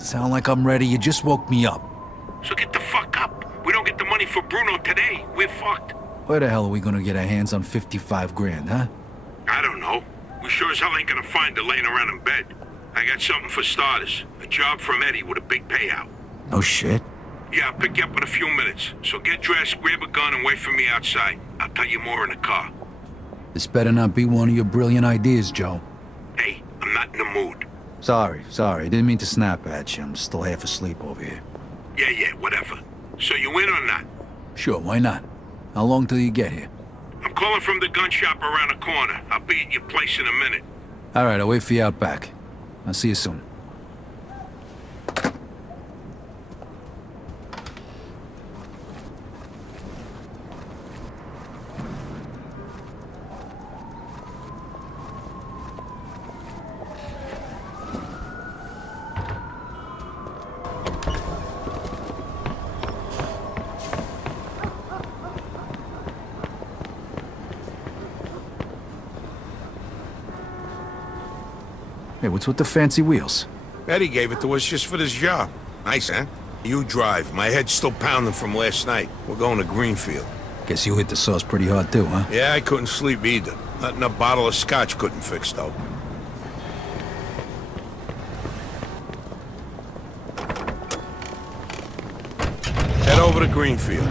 it sound like I'm ready? You just woke me up. So get the fuck up. We don't get the money for Bruno today, we're fucked. Where the hell are we gonna get our hands on 55 grand, huh? I don't know. We sure as hell ain't gonna find her laying around in bed. I got something for starters. A job from Eddie with a big payout. No shit. Yeah, I'll pick you up in a few minutes. So get dressed, grab a gun, and wait for me outside. I'll tell you more in the car. This better not be one of your brilliant ideas, Joe. Hey, I'm not in the mood. Sorry. Didn't mean to snap at you. I'm still half asleep over here. Yeah, whatever. So you in or not? Sure, why not? How long till you get here? I'm calling from the gun shop around the corner. I'll be at your place in a minute. All right, I'll wait for you out back. I'll see you soon. Hey, what's with the fancy wheels? Eddie gave it to us just for this job. Nice, huh? You drive. My head's still pounding from last night. We're going to Greenfield. Guess you hit the sauce pretty hard too, huh? Yeah, I couldn't sleep either. Nothing a bottle of scotch couldn't fix, though. Head over to Greenfield.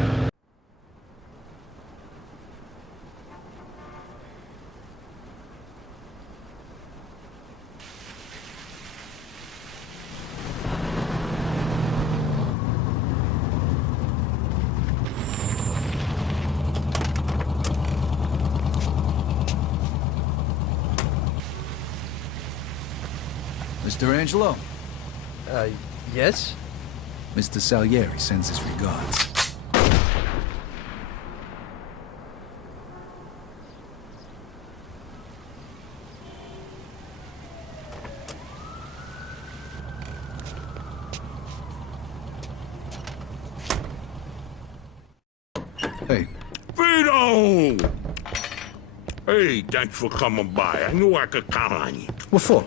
Mr. Angelo? Yes? Mr. Salieri sends his regards. Hey. Vito! Hey, thanks for coming by. I knew I could count on you. What for?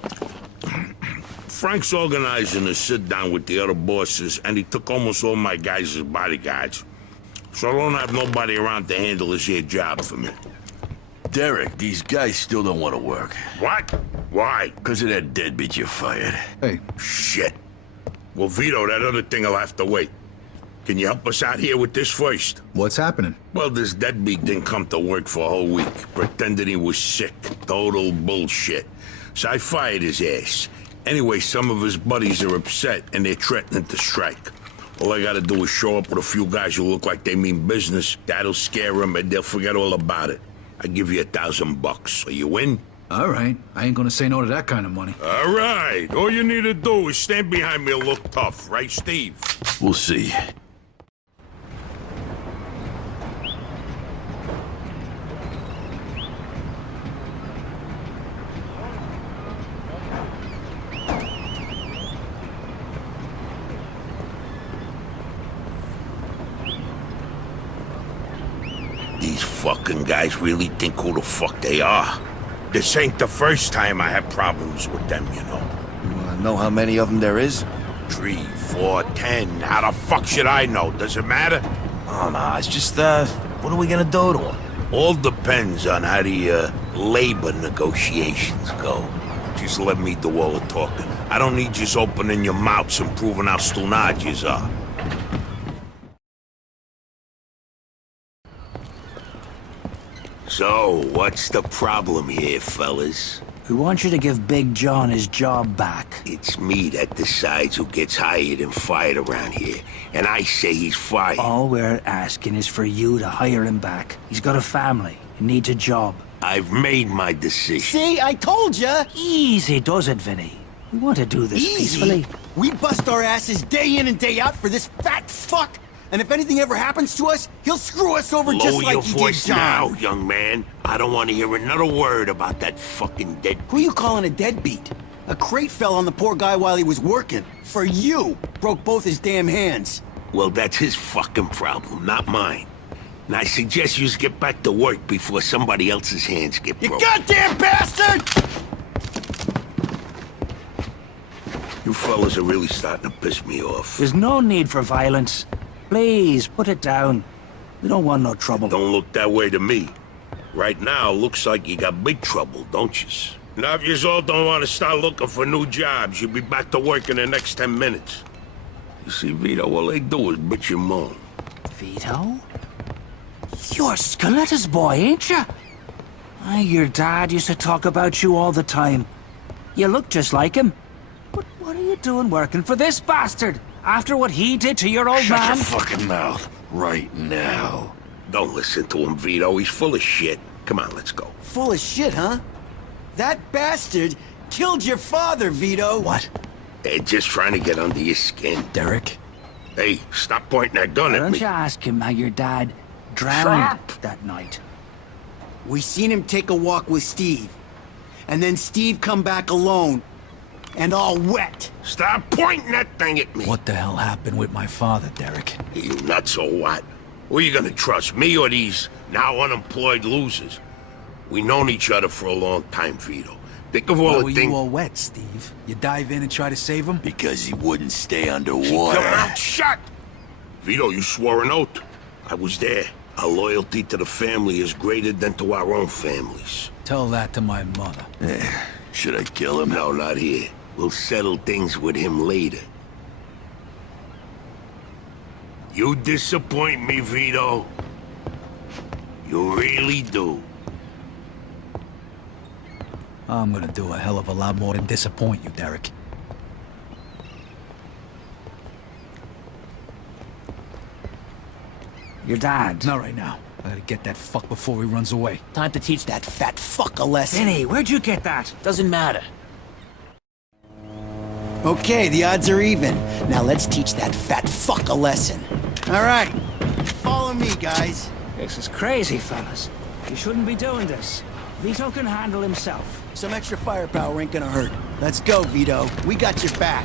Frank's organizing a sit-down with the other bosses, and he took almost all my guys as bodyguards. So I don't have nobody around to handle this here job for me. Derek, these guys still don't want to work. What? Why? Because of that deadbeat you fired. Hey. Shit. Well, Vito, that other thing will have to wait. Can you help us out here with this first? What's happening? Well, this deadbeat didn't come to work for a whole week. Pretended he was sick. Total bullshit. So I fired his ass. Anyway, some of his buddies are upset, and they're threatening to strike. All I gotta do is show up with a few guys who look like they mean business. That'll scare them, and they'll forget all about it. I give you $1,000. Are you in? All right. I ain't gonna say no to that kind of money. All right. All you need to do is stand behind me and look tough, right, Steve? We'll see. These fucking guys really think who the fuck they are. This ain't the first time I had problems with them, you know. You wanna know how many of them there is? 3, 4, 10. How the fuck should I know? Does it matter? Oh, no, it's just, what are we gonna do to them? All depends on how the, labor negotiations go. Just let me do all the talking. I don't need you opening your mouths and proving how stunad yous are. So, what's the problem here, fellas? We want you to give Big John his job back. It's me that decides who gets hired and fired around here. And I say he's fired. All we're asking is for you to hire him back. He's got a family. He needs a job. I've made my decision. See, I told ya! Easy does it, Vinny. We want to do this peacefully. We bust our asses day in and day out for this fat fuck! And if anything ever happens to us, he'll screw us over just Lower like your he did voice John. now, young man. I don't want to hear another word about that fucking dead. Who you calling a deadbeat? A crate fell on the poor guy while he was working. For you. Broke both his damn hands. Well, that's his fucking problem, not mine. And I suggest you get back to work before somebody else's hands get You broken. goddamn bastard! You You fellas are really starting to piss me off. There's no need for violence. Please, put it down. We don't want no trouble. Don't look that way to me. Right now, looks like you got big trouble, don't yous? Now, if yous all don't want to start looking for new jobs, you'll be back to work in the next 10 minutes. You see, Vito, all they do is bitch and moan. Vito? You're Scoletta's boy, ain't you? Your dad used to talk about you all the time. You look just like him. But what are you doing working for this bastard? After what he did to your old Shut man? your fucking mouth right now. Don't listen to him, Vito. He's full of shit. Come on, let's go. Full of shit, huh? That bastard killed your father, Vito. What? They're just trying to get under your skin. Derek? Hey, stop pointing that gun Why at don't me. you ask him how your dad drowned that night? We seen him take a walk with Steve. And then Steve come back alone. And all wet. Stop pointing that thing at me. What the hell happened with my father, Derek? You nuts or what? Who are you gonna trust, me or these now unemployed losers? We known each other for a long time, Vito. Think of Why all were the things... you all wet, Steve? You dive in and try to save him? Because he wouldn't stay Keep underwater. your mouth shut! Vito, you swore an oath. I was there. Our loyalty to the family is greater than to our own families. Tell that to my mother. Should I kill him? No, not here. We'll settle things with him later. You disappoint me, Vito. You really do. I'm gonna do a hell of a lot more than disappoint you, Derek. Your dad. Not right now. I gotta get that fuck before he runs away. Time to teach that fat fuck a lesson. Vinny, where'd you get that? Doesn't matter. Okay, the odds are even. Now let's teach that fat fuck a lesson. All right, follow me, guys. This is crazy, fellas. You shouldn't be doing this. Vito can handle himself. Some extra firepower ain't gonna hurt. Let's go, Vito. We got your back.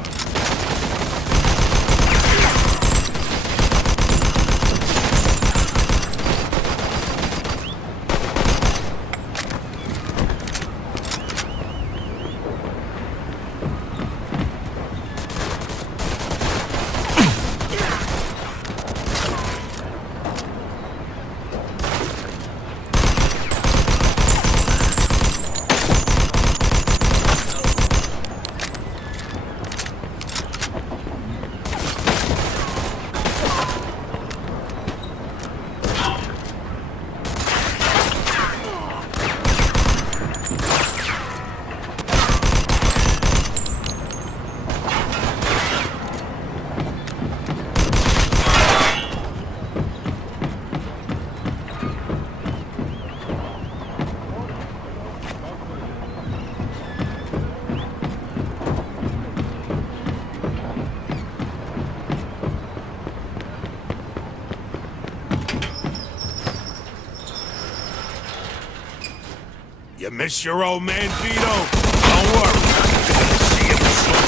You miss your old man, Vito? Don't worry. You're gonna see him soon.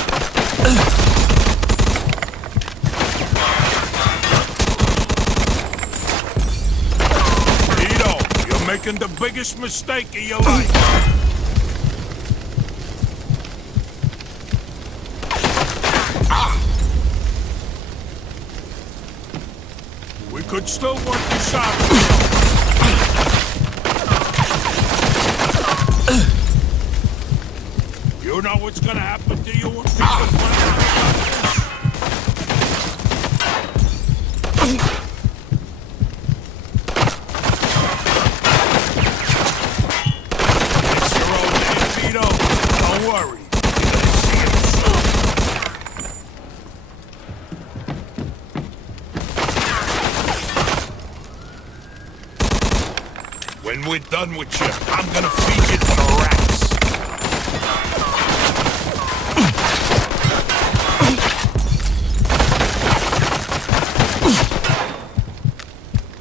Vito, you're making the biggest mistake of your life. We could still work this out. You know what's gonna happen to you when people find out about this? It's your old man, Vito. Don't worry. You're gonna see him soon. When we're done with you, I'm gonna feed you to the rats.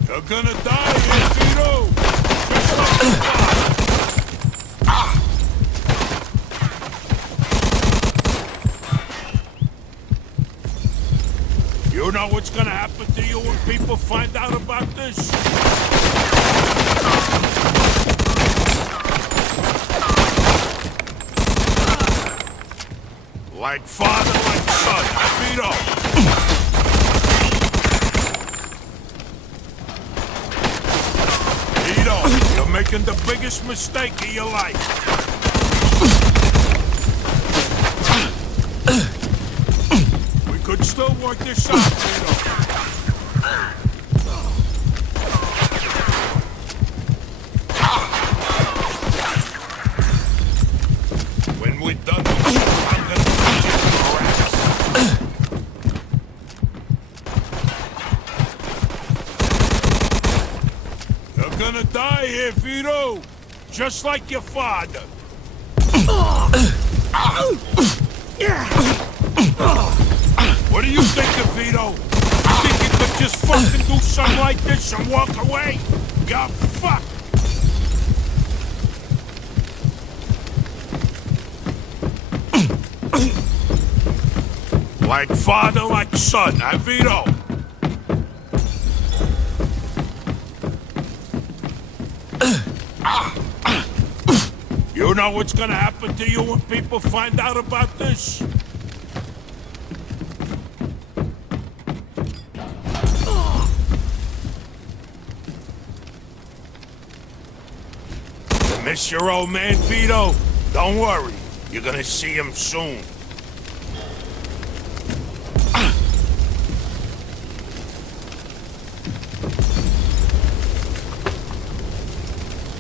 You're gonna die here, Vito! Just like your father. You know what's gonna happen to you when people find out about this? Like father, like son. Vito! Vito, you're making the biggest mistake of your life. We could still work this out, Vito. When we're done with you, I'm gonna put you to the rest. You're gonna die here, Vito. Just like your father. What do you think of, Vito? You think you could just fucking do something like this and walk away? You're fucked! Like father, like son, huh, Vito? You know what's gonna happen to you when people find out about this? You miss your old man, Vito? Don't worry, you're gonna see him soon.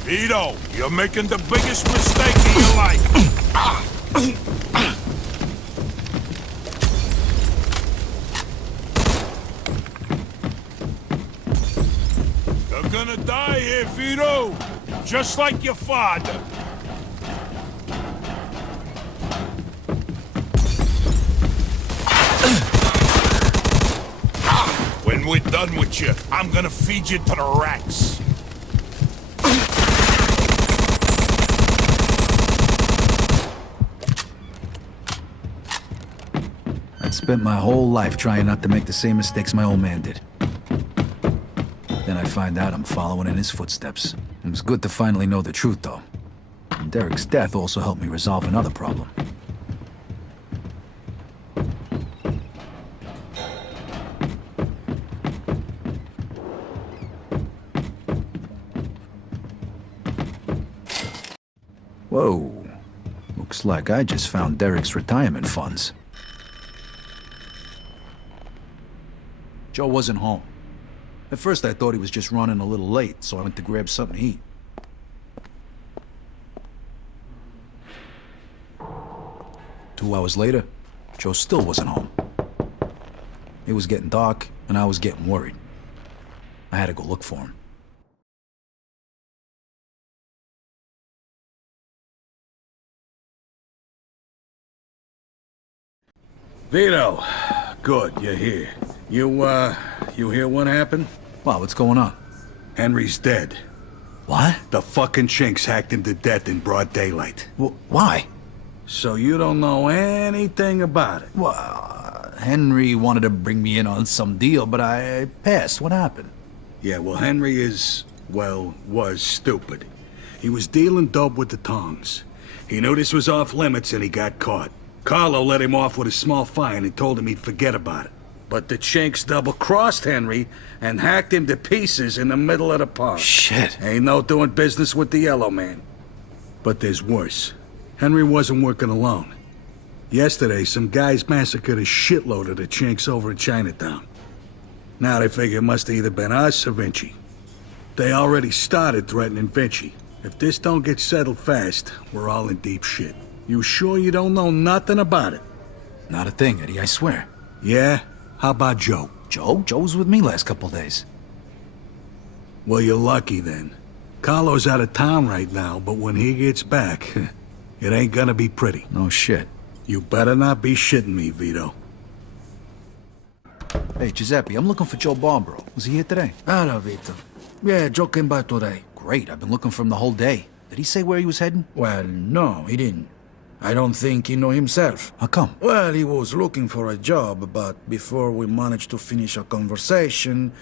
Vito, you're making the biggest mistake of your life. You're gonna die here, Vito. Just like your father. When we're done with you, I'm gonna feed you to the rats. I'd spent my whole life trying not to make the same mistakes my old man did. Then I find out I'm following in his footsteps. It was good to finally know the truth, though. And Derek's death also helped me resolve another problem. Whoa. Looks like I just found Derek's retirement funds. Joe wasn't home. At first I thought he was just running a little late, so I went to grab something to eat. Two hours later, Joe still wasn't home. It was getting dark, and I was getting worried. I had to go look for him. Vito, good, you're here. You hear what happened? Wow, what's going on? Henry's dead. What? The fucking chinks hacked him to death in broad daylight. Why? So you don't know anything about it? Well, Henry wanted to bring me in on some deal, but I passed. What happened? Yeah, well, Henry was stupid. He was dealing dope with the tongs. He knew this was off limits and he got caught. Carlo let him off with a small fine and told him he'd forget about it. But the chinks double-crossed Henry and hacked him to pieces in the middle of the park. Shit. Ain't no doing business with the Yellow Man. But there's worse. Henry wasn't working alone. Yesterday, some guys massacred a shitload of the chinks over in Chinatown. Now they figure it must have either been us or Vinci. They already started threatening Vinci. If this don't get settled fast, we're all in deep shit. You sure you don't know nothing about it? Not a thing, Eddie, I swear. Yeah? How about Joe? Joe? Joe was with me last couple days. Well, you're lucky then. Carlo's out of town right now, but when he gets back, it ain't gonna be pretty. No shit. You better not be shitting me, Vito. Hey, Giuseppe, I'm looking for Joe Barbaro. Was he here today? Hello, Vito. Yeah, Joe came by today. Great, I've been looking for him the whole day. Did he say where he was heading? Well, no, he didn't. I don't think he knew himself. How come? Well, he was looking for a job, but before we managed to finish a conversation,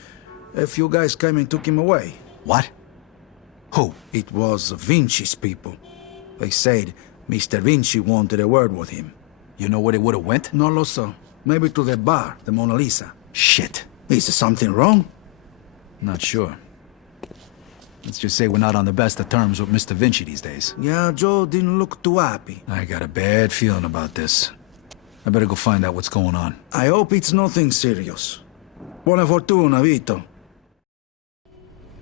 a few guys came and took him away. What? Who? It was Vinci's people. They said Mr. Vinci wanted a word with him. You know where they would've went? No lo so. Maybe to the bar, the Mona Lisa. Shit. Is there something wrong? Not sure. Let's just say we're not on the best of terms with Mr. Vinci these days. Yeah, Joe didn't look too happy. I got a bad feeling about this. I better go find out what's going on. I hope it's nothing serious. Buona fortuna, Vito.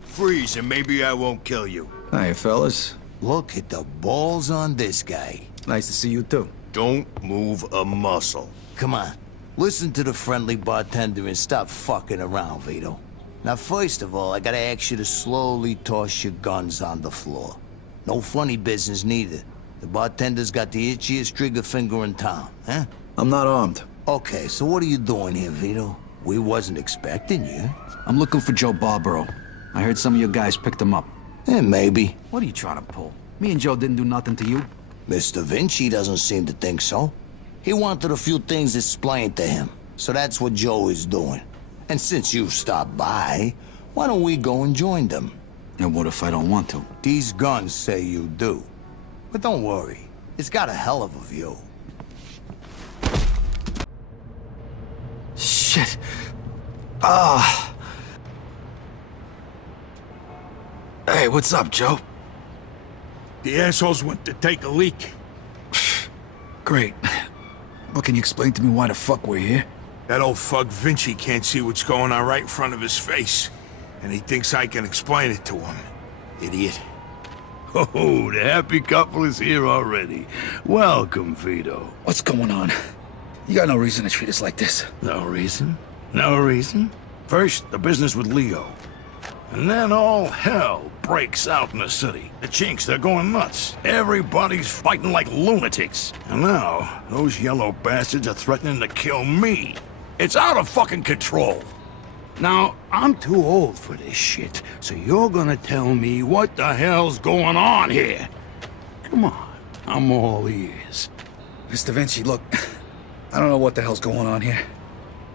Freeze and maybe I won't kill you. Hey, fellas. Look at the balls on this guy. Nice to see you, too. Don't move a muscle. Come on. Listen to the friendly bartender and stop fucking around, Vito. Now, first of all, I gotta ask you to slowly toss your guns on the floor. No funny business, neither. The bartender's got the itchiest trigger finger in town, huh? I'm not armed. Okay, so what are you doing here, Vito? We wasn't expecting you. I'm looking for Joe Barbaro. I heard some of your guys picked him up. Maybe. What are you trying to pull? Me and Joe didn't do nothing to you. Mr. Vinci doesn't seem to think so. He wanted a few things explained to him, so that's what Joe is doing. And since you've stopped by, why don't we go and join them? And what if I don't want to? These guns say you do. But don't worry, it's got a hell of a view. Shit. Ah. Hey, what's up, Joe? The assholes went to take a leak. Great. Well, can you explain to me why the fuck we're here? That old fuck Vinci can't see what's going on right in front of his face. And he thinks I can explain it to him. Idiot. Oh, the happy couple is here already. Welcome, Vito. What's going on? You got no reason to treat us like this. No reason? No reason? First, the business with Leo. And then all hell breaks out in the city. The chinks, they're going nuts. Everybody's fighting like lunatics. And now, those yellow bastards are threatening to kill me. It's out of fucking control. Now, I'm too old for this shit, so you're gonna tell me what the hell's going on here. Come on, I'm all ears. Mr. Vinci, look, I don't know what the hell's going on here.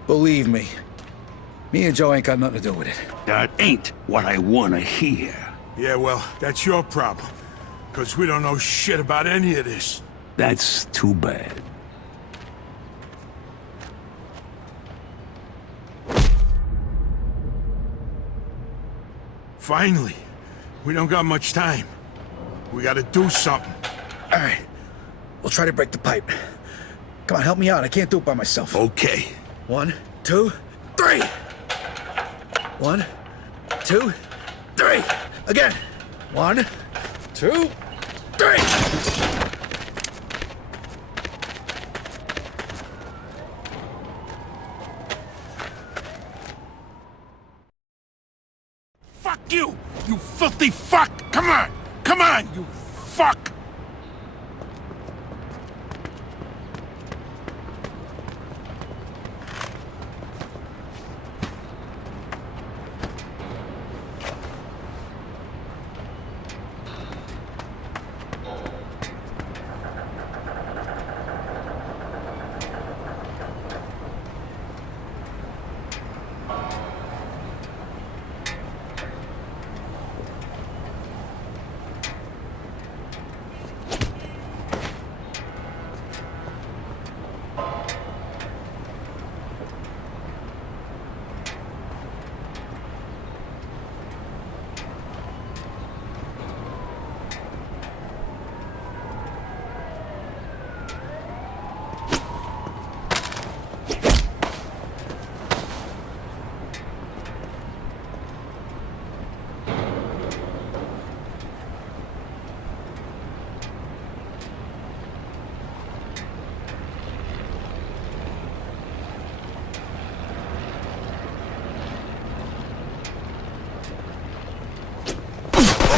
Believe me, me and Joe ain't got nothing to do with it. That ain't what I wanna hear. Yeah, well, that's your problem. Because we don't know shit about any of this. That's too bad. Finally. We don't got much time. We gotta do something. All right, we'll try to break the pipe. Come on, help me out. I can't do it by myself. Okay. 1, 2, 3. 1, 2, 3. Again. 1, 2, 3. Fuck you! You filthy fuck! Come on! Come on, you fuck!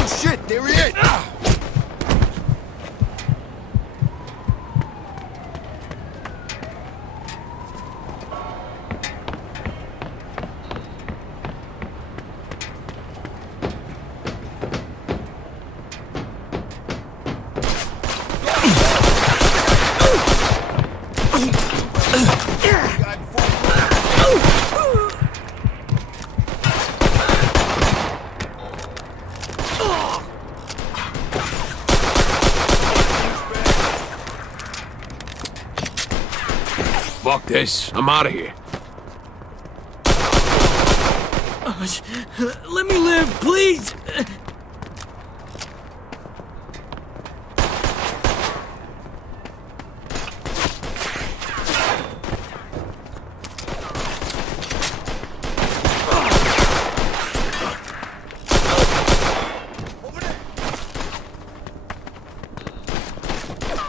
Oh shit, there he is! this. I'm out of here. Let me live, please!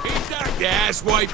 Ain't that the asswipe?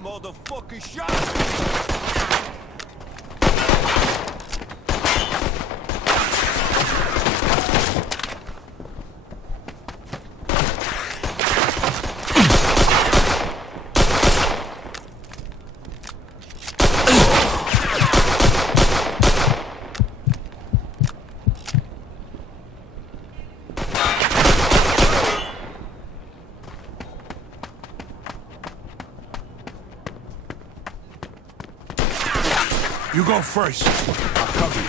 Motherfucker shot me! You go first. I'll cover you.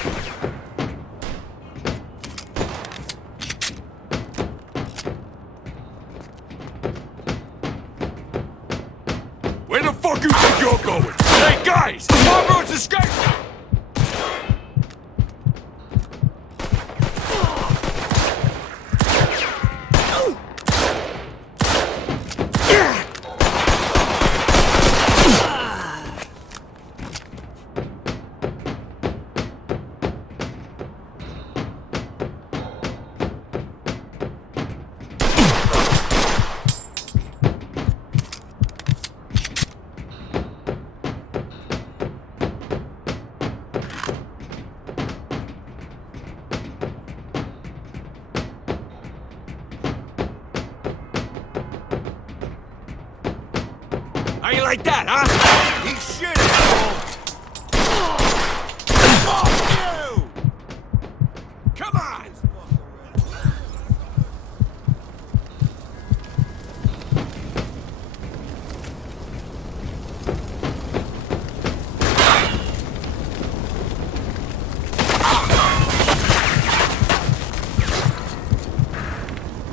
Where the fuck you think you're going? Hey, guys! Marlboro's escaped! How you like that, huh? He's shit, asshole! Fuck you! Come on!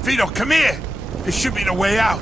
Vito, come here! This should be the way out.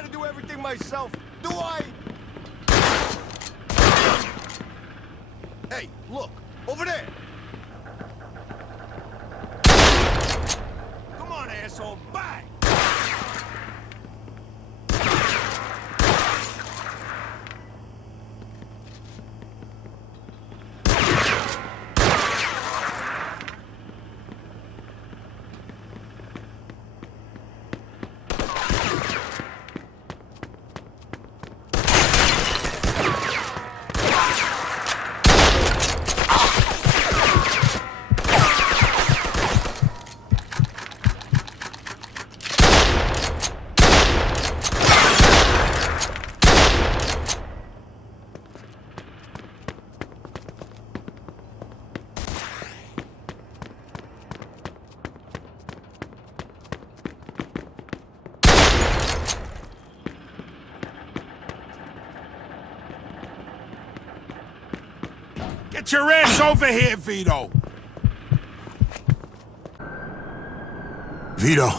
gotta do everything myself, do I? Hey, look, over there. Come on, asshole, bang! Get your ass over here, Vito! Vito,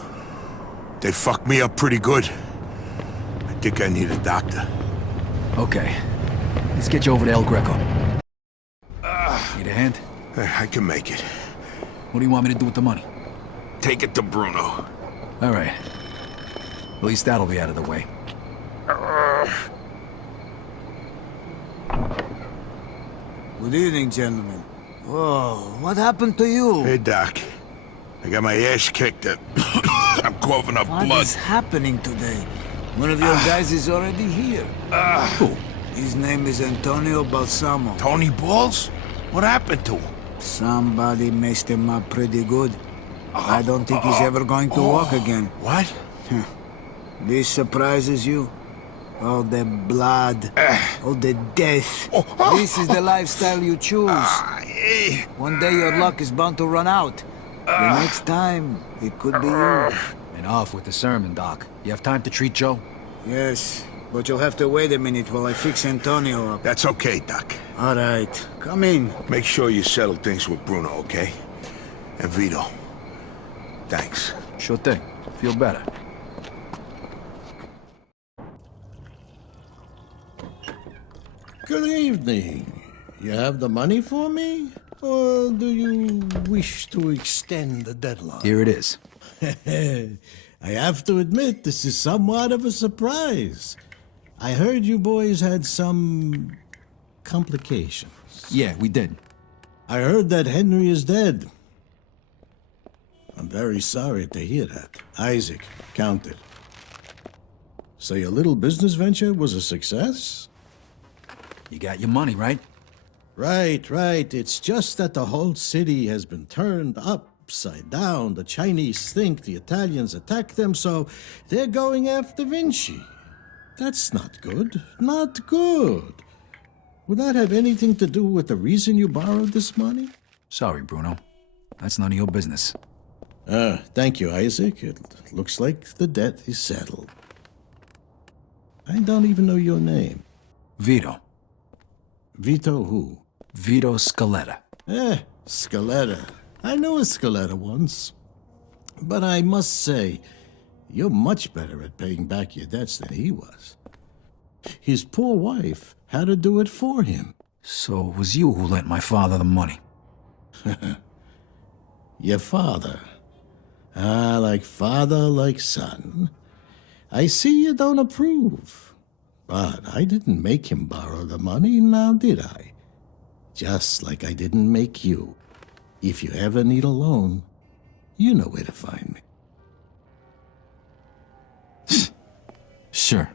they fucked me up pretty good. I think I need a doctor. Okay. Let's get you over to El Greco. Need a hand? I can make it. What do you want me to do with the money? Take it to Bruno. All right. At least that'll be out of the way. Good evening, gentlemen. Whoa, what happened to you? Hey, Doc. I got my ass kicked and I'm coughing up What blood. is happening today? One of your guys is already here. Who? His name is Antonio Balsamo. Tony Balls? What happened to him? Somebody messed him up pretty good. I don't think he's ever going to walk again. What? This surprises you? All the blood, all the death. This is the lifestyle you choose. One day your luck is bound to run out. The next time, it could be you. And off with the sermon, Doc. You have time to treat Joe? Yes, but you'll have to wait a minute while I fix Antonio up. That's okay, Doc. All right, come in. Make sure you settle things with Bruno, okay? And Vito. Thanks. Sure thing. Feel better. Good evening. You have the money for me? Or do you wish to extend the deadline? Here it is. I have to admit, this is somewhat of a surprise. I heard you boys had some complications. Yeah, we did. I heard that Henry is dead. I'm very sorry to hear that. Isaac, count it. So your little business venture was a success? You got your money, right? Right. It's just that the whole city has been turned upside down. The Chinese think the Italians attacked them, so they're going after Vinci. That's not good. Not good. Would that have anything to do with the reason you borrowed this money? Sorry, Bruno. That's none of your business. Thank you, Isaac. It looks like the debt is settled. I don't even know your name. Vito. Vito who? Vito Scaletta. Scaletta. I knew a Scaletta once. But I must say, you're much better at paying back your debts than he was. His poor wife had to do it for him. So it was you who lent my father the money? Your father. Like father, like son. I see you don't approve. But I didn't make him borrow the money, now did I? Just like I didn't make you. If you ever need a loan, you know where to find me. Sure.